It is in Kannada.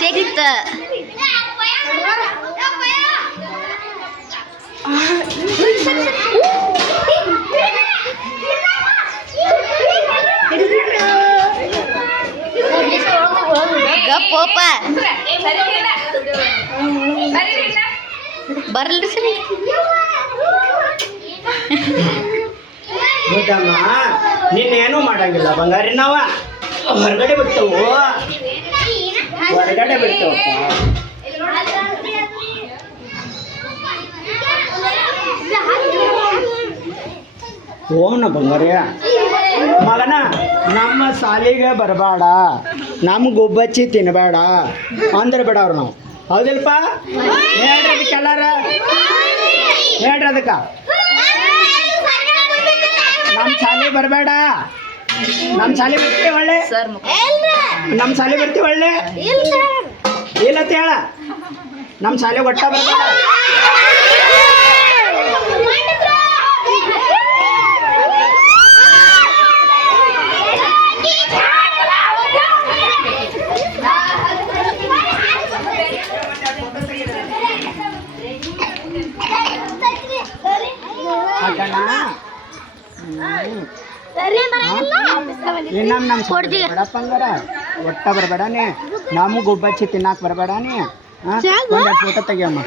ಸಿಕ್ತ ಗಪ್ಪೋಪ ಬರಲ್ರಿ ಸರಿ ಮುದ್ದಮ್ಮ ನೀನೇನು ಮಾಡಂಗಿಲ್ಲ ಬಂಗಾರಿ ನಾವ ಹೊರಗಡೆ ಬಿಡ್ತೇವು ಹೊರಗಡೆ ಬಿಡ್ತೇವಪ್ಪ ಓನ ಬಂಗಾರಿಯ ಮಗನ ನಮ್ಮ ಸಾಲಿಗೆ ಬರಬೇಡ ನಮ್ಮ ಗುಬ್ಬಚ್ಚಿ ತಿನ್ನಬೇಡ ಅಂದ್ರೆ ಬಿಡವ್ರು ನಾವು ಹೌದಿಲ್ಪ ಹೇಳ್ರಿ ಅದಕ್ಕೆ ಎಲ್ಲಾರ ಹೇಳ್ರಿ ಅದಕ್ಕೆ ನಮ್ಮ ಶಾಲೆ ಬರಬೇಡ ನಮ್ಮ ಶಾಲೆ ಬರ್ತೀವಿ ಒಳ್ಳೆ ನಮ್ಮ ಶಾಲೆ ಬರ್ತೀವಿ ಒಳ್ಳೆ ಇಲ್ಲತ್ತ ಹೇಳ ನಮ್ಮ ಶಾಲೆ ಒಟ್ಟ ಬರಬೇಡ ಬರಬೇಡಪ್ಪಂಗಾರ ಒಟ್ಟ ಬರಬೇಡನೇ ನಮ್ಮ ಗುಬ್ಬಚ್ಚಿ ತಿನ್ನಾಕ ಬರಬೇಡನೇ ಫೋಟೋ ತೆಗಿಯಮ್ಮ